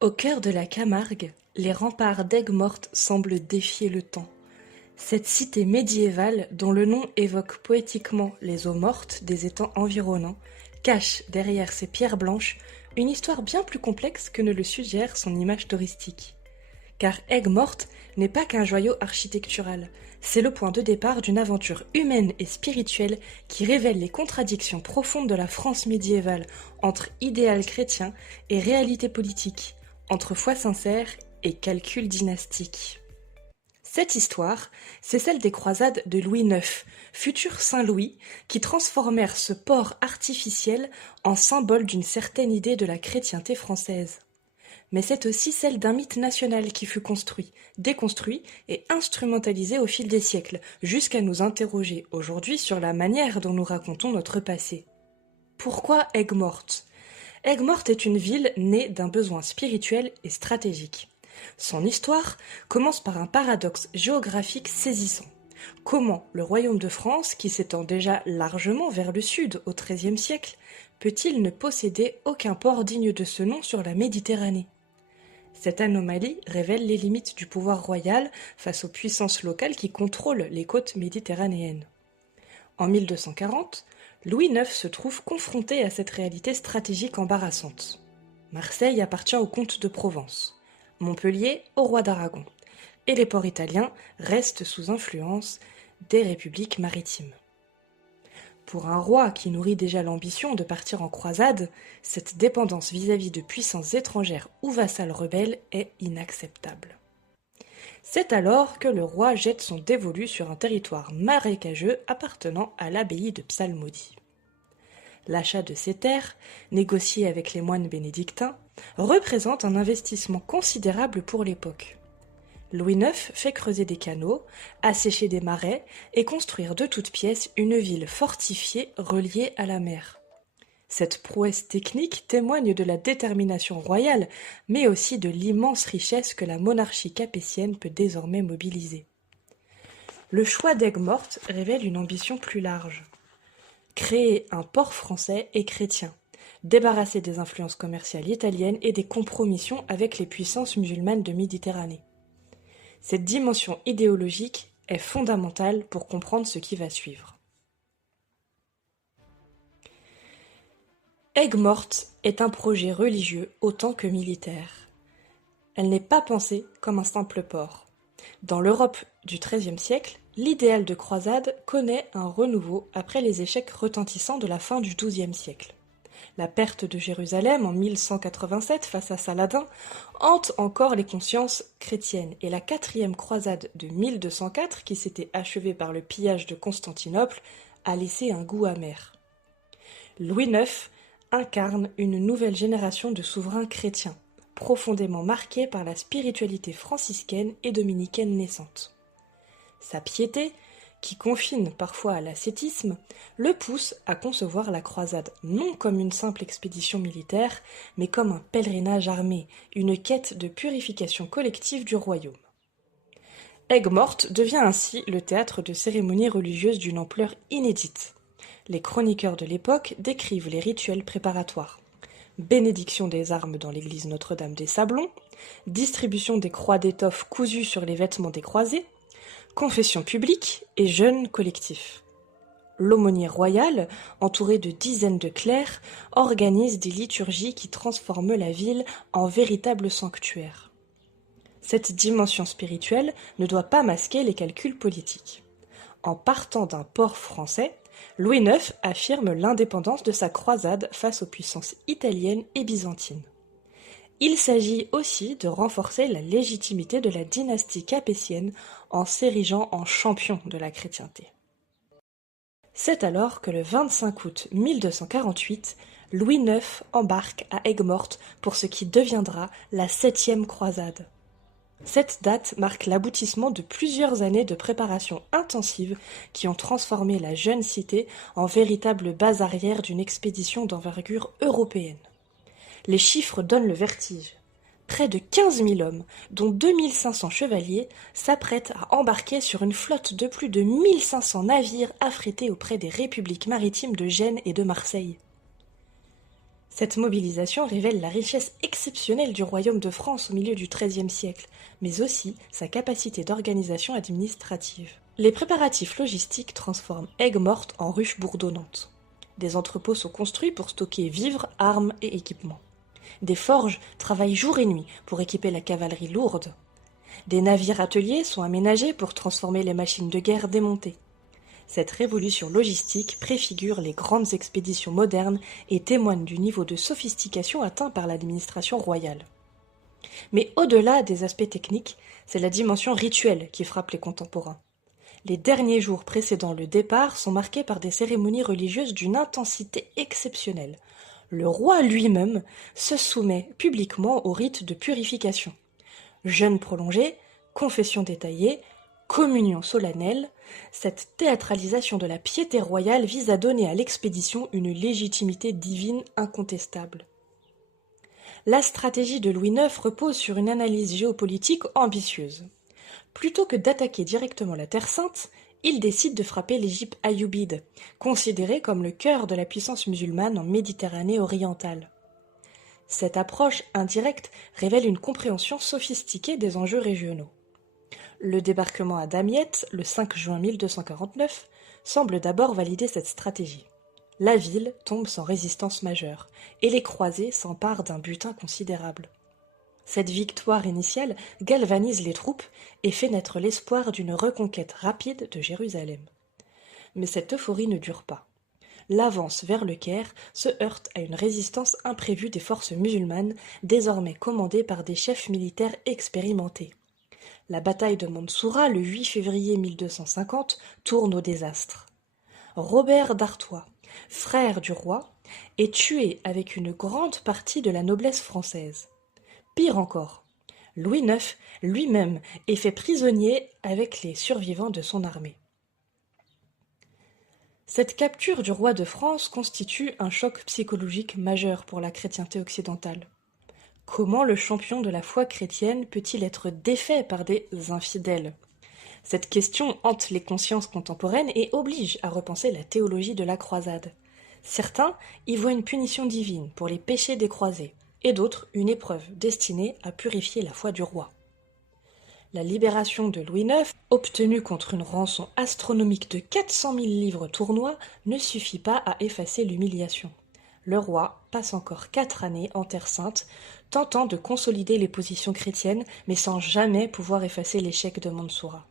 Au cœur de la Camargue, les remparts d'Aigues-Mortes semblent défier le temps. Cette cité médiévale, dont le nom évoque poétiquement les eaux mortes des étangs environnants, cache derrière ses pierres blanches une histoire bien plus complexe que ne le suggère son image touristique. Car Aigues-Mortes n'est pas qu'un joyau architectural, c'est le point de départ d'une aventure humaine et spirituelle qui révèle les contradictions profondes de la France médiévale entre idéal chrétien et réalité politique, entre foi sincère et calcul dynastique. Cette histoire, c'est celle des croisades de Louis IX, futur Saint-Louis, qui transformèrent ce port artificiel en symbole d'une certaine idée de la chrétienté française. Mais c'est aussi celle d'un mythe national qui fut construit, déconstruit et instrumentalisé au fil des siècles, jusqu'à nous interroger aujourd'hui sur la manière dont nous racontons notre passé. Pourquoi Aigues-Mortes ? Aigues-Mortes est une ville née d'un besoin spirituel et stratégique. Son histoire commence par un paradoxe géographique saisissant. Comment le royaume de France, qui s'étend déjà largement vers le sud au XIIIe siècle, peut-il ne posséder aucun port digne de ce nom sur la Méditerranée ? Cette anomalie révèle les limites du pouvoir royal face aux puissances locales qui contrôlent les côtes méditerranéennes. En 1240, Louis IX se trouve confronté à cette réalité stratégique embarrassante. Marseille appartient au comte de Provence, Montpellier au roi d'Aragon, et les ports italiens restent sous influence des républiques maritimes. Pour un roi qui nourrit déjà l'ambition de partir en croisade, cette dépendance vis-à-vis de puissances étrangères ou vassales rebelles est inacceptable. C'est alors que le roi jette son dévolu sur un territoire marécageux appartenant à l'abbaye de Psalmodie. L'achat de ces terres, négocié avec les moines bénédictins, représente un investissement considérable pour l'époque. Louis IX fait creuser des canaux, assécher des marais et construire de toutes pièces une ville fortifiée reliée à la mer. Cette prouesse technique témoigne de la détermination royale, mais aussi de l'immense richesse que la monarchie capétienne peut désormais mobiliser. Le choix d'Aigues-Mortes révèle une ambition plus large. Créer un port français et chrétien, débarrasser des influences commerciales italiennes et des compromissions avec les puissances musulmanes de Méditerranée. Cette dimension idéologique est fondamentale pour comprendre ce qui va suivre. Aigues-Mortes est un projet religieux autant que militaire. Elle n'est pas pensée comme un simple port. Dans l'Europe du XIIIe siècle, l'idéal de croisade connaît un renouveau après les échecs retentissants de la fin du XIIe siècle. La perte de Jérusalem en 1187 face à Saladin hante encore les consciences chrétiennes et la quatrième croisade de 1204, qui s'était achevée par le pillage de Constantinople, a laissé un goût amer. Louis IX incarne une nouvelle génération de souverains chrétiens, profondément marqués par la spiritualité franciscaine et dominicaine naissante. Sa piété, qui confine parfois à l'ascétisme, le pousse à concevoir la croisade non comme une simple expédition militaire, mais comme un pèlerinage armé, une quête de purification collective du royaume. Aigues-Mortes devient ainsi le théâtre de cérémonies religieuses d'une ampleur inédite. Les chroniqueurs de l'époque décrivent les rituels préparatoires. Bénédiction des armes dans l'église Notre-Dame des Sablons, distribution des croix d'étoffe cousues sur les vêtements des croisés, confession publique et jeûne collectif. L'aumônier royal, entouré de dizaines de clercs, organise des liturgies qui transforment la ville en véritable sanctuaire. Cette dimension spirituelle ne doit pas masquer les calculs politiques. En partant d'un port français, Louis IX affirme l'indépendance de sa croisade face aux puissances italiennes et byzantines. Il s'agit aussi de renforcer la légitimité de la dynastie capétienne en s'érigeant en champion de la chrétienté. C'est alors que le 25 août 1248, Louis IX embarque à Aigues-Mortes pour ce qui deviendra la 7e croisade. Cette date marque l'aboutissement de plusieurs années de préparation intensive qui ont transformé la jeune cité en véritable base arrière d'une expédition d'envergure européenne. Les chiffres donnent le vertige. Près de 15 000 hommes, dont 2 500 chevaliers, s'apprêtent à embarquer sur une flotte de plus de 1 500 navires affrétés auprès des républiques maritimes de Gênes et de Marseille. Cette mobilisation révèle la richesse exceptionnelle du royaume de France au milieu du XIIIe siècle, mais aussi sa capacité d'organisation administrative. Les préparatifs logistiques transforment Aigues-Mortes en ruche bourdonnante. Des entrepôts sont construits pour stocker vivres, armes et équipements. Des forges travaillent jour et nuit pour équiper la cavalerie lourde. Des navires ateliers sont aménagés pour transformer les machines de guerre démontées. Cette révolution logistique préfigure les grandes expéditions modernes et témoigne du niveau de sophistication atteint par l'administration royale. Mais au-delà des aspects techniques, c'est la dimension rituelle qui frappe les contemporains. Les derniers jours précédant le départ sont marqués par des cérémonies religieuses d'une intensité exceptionnelle. Le roi lui-même se soumet publiquement au rite de purification. Jeûne prolongé, confession détaillée, communion solennelle, cette théâtralisation de la piété royale vise à donner à l'expédition une légitimité divine incontestable. La stratégie de Louis IX repose sur une analyse géopolitique ambitieuse. Plutôt que d'attaquer directement la Terre Sainte, il décide de frapper l'Égypte ayoubide, considérée comme le cœur de la puissance musulmane en Méditerranée orientale. Cette approche indirecte révèle une compréhension sophistiquée des enjeux régionaux. Le débarquement à Damiette, le 5 juin 1249, semble d'abord valider cette stratégie. La ville tombe sans résistance majeure, et les croisés s'emparent d'un butin considérable. Cette victoire initiale galvanise les troupes et fait naître l'espoir d'une reconquête rapide de Jérusalem. Mais cette euphorie ne dure pas. L'avance vers le Caire se heurte à une résistance imprévue des forces musulmanes, désormais commandées par des chefs militaires expérimentés. La bataille de Mansoura, le 8 février 1250, tourne au désastre. Robert d'Artois, frère du roi, est tué avec une grande partie de la noblesse française. Pire encore, Louis IX lui-même est fait prisonnier avec les survivants de son armée. Cette capture du roi de France constitue un choc psychologique majeur pour la chrétienté occidentale. Comment le champion de la foi chrétienne peut-il être défait par des infidèles ? Cette question hante les consciences contemporaines et oblige à repenser la théologie de la croisade. Certains y voient une punition divine pour les péchés des croisés, et d'autres une épreuve destinée à purifier la foi du roi. La libération de Louis IX, obtenue contre une rançon astronomique de 400 000 livres tournois, ne suffit pas à effacer l'humiliation. Le roi passe encore 4 années en Terre Sainte, tentant de consolider les positions chrétiennes, mais sans jamais pouvoir effacer l'échec de Mansoura.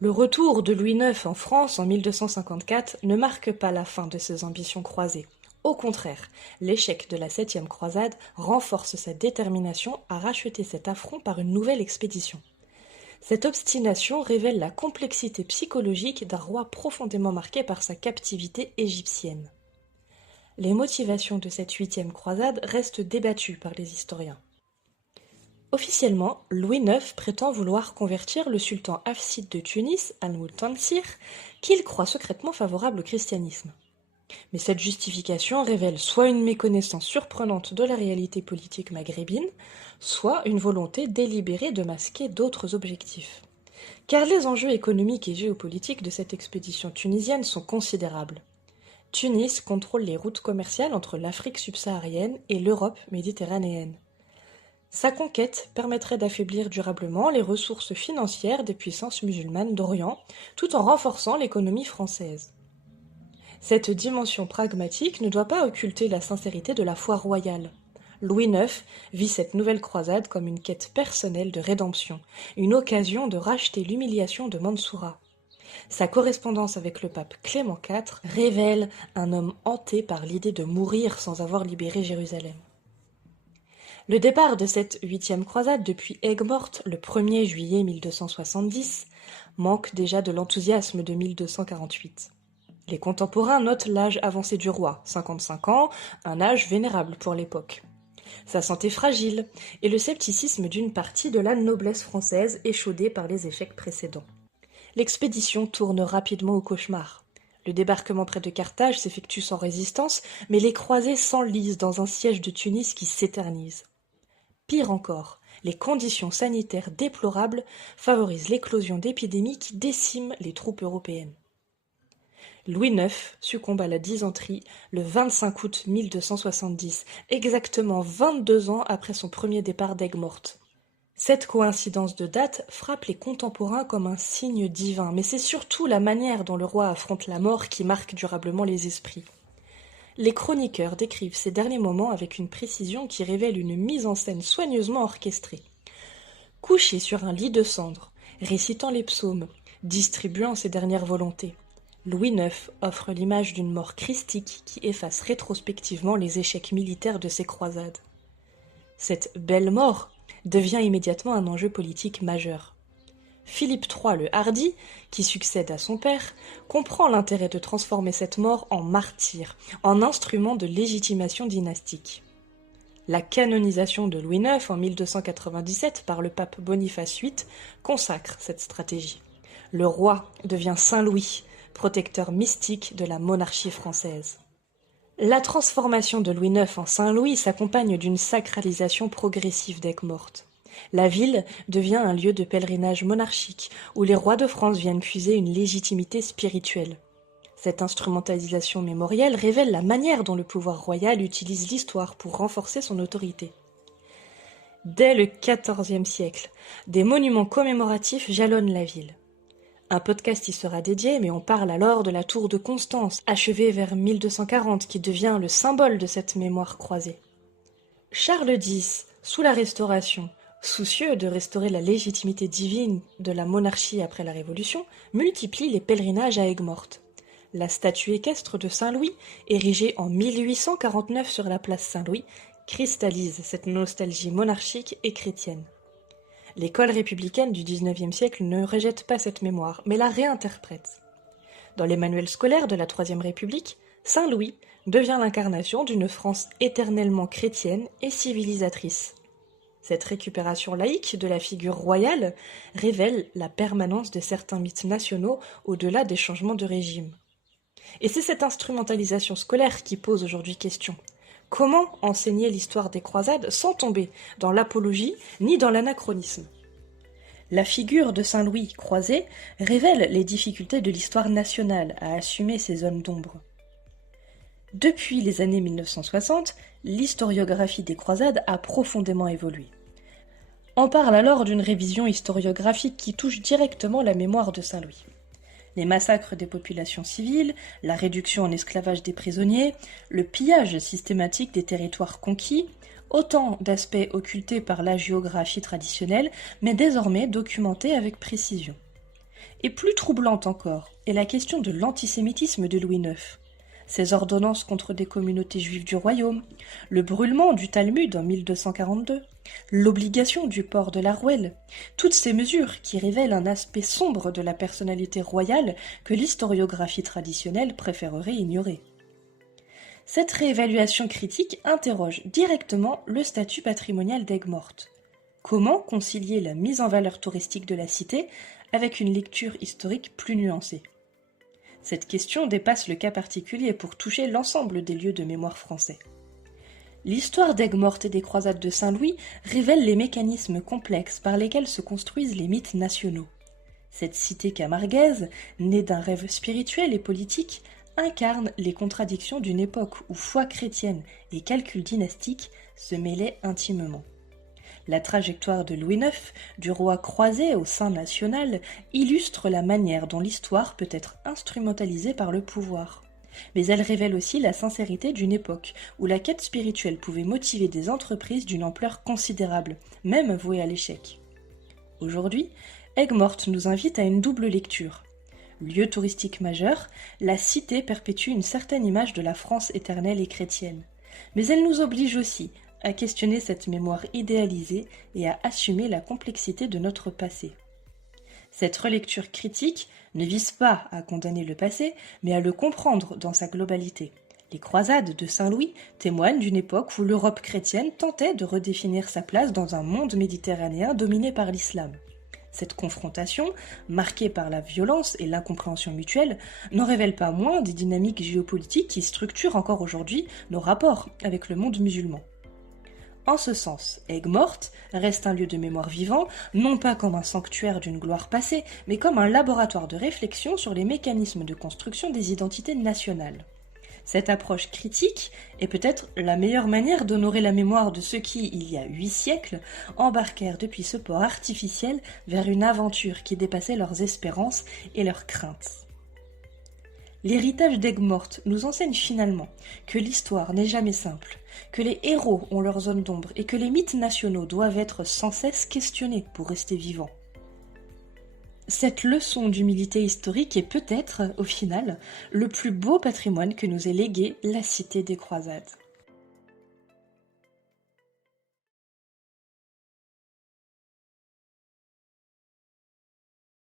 Le retour de Louis IX en France en 1254 ne marque pas la fin de ses ambitions croisées. Au contraire, l'échec de la 7e croisade renforce sa détermination à racheter cet affront par une nouvelle expédition. Cette obstination révèle la complexité psychologique d'un roi profondément marqué par sa captivité égyptienne. Les motivations de cette 8e croisade restent débattues par les historiens. Officiellement, Louis IX prétend vouloir convertir le sultan hafside de Tunis, Al-Mutansir, qu'il croit secrètement favorable au christianisme. Mais cette justification révèle soit une méconnaissance surprenante de la réalité politique maghrébine, soit une volonté délibérée de masquer d'autres objectifs. Car les enjeux économiques et géopolitiques de cette expédition tunisienne sont considérables. Tunis contrôle les routes commerciales entre l'Afrique subsaharienne et l'Europe méditerranéenne. Sa conquête permettrait d'affaiblir durablement les ressources financières des puissances musulmanes d'Orient, tout en renforçant l'économie française. Cette dimension pragmatique ne doit pas occulter la sincérité de la foi royale. Louis IX vit cette nouvelle croisade comme une quête personnelle de rédemption, une occasion de racheter l'humiliation de Mansoura. Sa correspondance avec le pape Clément IV révèle un homme hanté par l'idée de mourir sans avoir libéré Jérusalem. Le départ de cette 8e croisade depuis Aigues-Mortes, le 1er juillet 1270, manque déjà de l'enthousiasme de 1248. Les contemporains notent l'âge avancé du roi, 55 ans, un âge vénérable pour l'époque. Sa santé fragile et le scepticisme d'une partie de la noblesse française échaudée par les échecs précédents. L'expédition tourne rapidement au cauchemar. Le débarquement près de Carthage s'effectue sans résistance, mais les croisés s'enlisent dans un siège de Tunis qui s'éternise. Pire encore, les conditions sanitaires déplorables favorisent l'éclosion d'épidémies qui déciment les troupes européennes. Louis IX succombe à la dysenterie le 25 août 1270, exactement 22 ans après son premier départ d'Aigues-Mortes. Cette coïncidence de date frappe les contemporains comme un signe divin, mais c'est surtout la manière dont le roi affronte la mort qui marque durablement les esprits. Les chroniqueurs décrivent ces derniers moments avec une précision qui révèle une mise en scène soigneusement orchestrée. Couché sur un lit de cendres, récitant les psaumes, distribuant ses dernières volontés, Louis IX offre l'image d'une mort christique qui efface rétrospectivement les échecs militaires de ses croisades. Cette belle mort devient immédiatement un enjeu politique majeur. Philippe III le Hardi, qui succède à son père, comprend l'intérêt de transformer cette mort en martyr, en instrument de légitimation dynastique. La canonisation de Louis IX en 1297 par le pape Boniface VIII consacre cette stratégie. Le roi devient Saint Louis, protecteur mystique de la monarchie française. La transformation de Louis IX en Saint-Louis s'accompagne d'une sacralisation progressive d'Aigues-Mortes. La ville devient un lieu de pèlerinage monarchique où les rois de France viennent puiser une légitimité spirituelle. Cette instrumentalisation mémorielle révèle la manière dont le pouvoir royal utilise l'histoire pour renforcer son autorité. Dès le XIVe siècle, des monuments commémoratifs jalonnent la ville. Un podcast y sera dédié, mais on parle alors de la tour de Constance, achevée vers 1240, qui devient le symbole de cette mémoire croisée. Charles X, sous la Restauration, soucieux de restaurer la légitimité divine de la monarchie après la Révolution, multiplie les pèlerinages à Aigues-Mortes. La statue équestre de Saint-Louis, érigée en 1849 sur la place Saint-Louis, cristallise cette nostalgie monarchique et chrétienne. L'école républicaine du XIXe siècle ne rejette pas cette mémoire, mais la réinterprète. Dans les manuels scolaires de la Troisième République, Saint-Louis devient l'incarnation d'une France éternellement chrétienne et civilisatrice. Cette récupération laïque de la figure royale révèle la permanence de certains mythes nationaux au-delà des changements de régime. Et c'est cette instrumentalisation scolaire qui pose aujourd'hui question. Comment enseigner l'histoire des croisades sans tomber dans l'apologie ni dans l'anachronisme ? La figure de Saint-Louis croisé révèle les difficultés de l'histoire nationale à assumer ces zones d'ombre. Depuis les années 1960, l'historiographie des croisades a profondément évolué. On parle alors d'une révision historiographique qui touche directement la mémoire de Saint-Louis. Les massacres des populations civiles, la réduction en esclavage des prisonniers, le pillage systématique des territoires conquis, autant d'aspects occultés par la géographie traditionnelle, mais désormais documentés avec précision. Et plus troublante encore est la question de l'antisémitisme de Louis IX. Ses ordonnances contre des communautés juives du royaume, le brûlement du Talmud en 1242, l'obligation du port de la rouelle, toutes ces mesures qui révèlent un aspect sombre de la personnalité royale que l'historiographie traditionnelle préférerait ignorer. Cette réévaluation critique interroge directement le statut patrimonial d'Aigues-Mortes. Comment concilier la mise en valeur touristique de la cité avec une lecture historique plus nuancée ? Cette question dépasse le cas particulier pour toucher l'ensemble des lieux de mémoire français. L'histoire d'Aigues-Mortes et des croisades de Saint-Louis révèle les mécanismes complexes par lesquels se construisent les mythes nationaux. Cette cité camarguaise, née d'un rêve spirituel et politique, incarne les contradictions d'une époque où foi chrétienne et calcul dynastique se mêlaient intimement. La trajectoire de Louis IX, du roi croisé au sein national, illustre la manière dont l'histoire peut être instrumentalisée par le pouvoir. Mais elle révèle aussi la sincérité d'une époque où la quête spirituelle pouvait motiver des entreprises d'une ampleur considérable, même vouées à l'échec. Aujourd'hui, Aigues-Mortes nous invite à une double lecture. Lieu touristique majeur, la cité perpétue une certaine image de la France éternelle et chrétienne. Mais elle nous oblige aussi à questionner cette mémoire idéalisée et à assumer la complexité de notre passé. Cette relecture critique ne vise pas à condamner le passé, mais à le comprendre dans sa globalité. Les croisades de Saint-Louis témoignent d'une époque où l'Europe chrétienne tentait de redéfinir sa place dans un monde méditerranéen dominé par l'islam. Cette confrontation, marquée par la violence et l'incompréhension mutuelle, n'en révèle pas moins des dynamiques géopolitiques qui structurent encore aujourd'hui nos rapports avec le monde musulman. En ce sens, Aigues-Mortes reste un lieu de mémoire vivant, non pas comme un sanctuaire d'une gloire passée, mais comme un laboratoire de réflexion sur les mécanismes de construction des identités nationales. Cette approche critique est peut-être la meilleure manière d'honorer la mémoire de ceux qui, il y a 8 siècles, embarquèrent depuis ce port artificiel vers une aventure qui dépassait leurs espérances et leurs craintes. L'héritage d'Aigues-Mortes nous enseigne finalement que l'histoire n'est jamais simple, que les héros ont leur zone d'ombre et que les mythes nationaux doivent être sans cesse questionnés pour rester vivants. Cette leçon d'humilité historique est peut-être, au final, le plus beau patrimoine que nous ait légué la Cité des Croisades.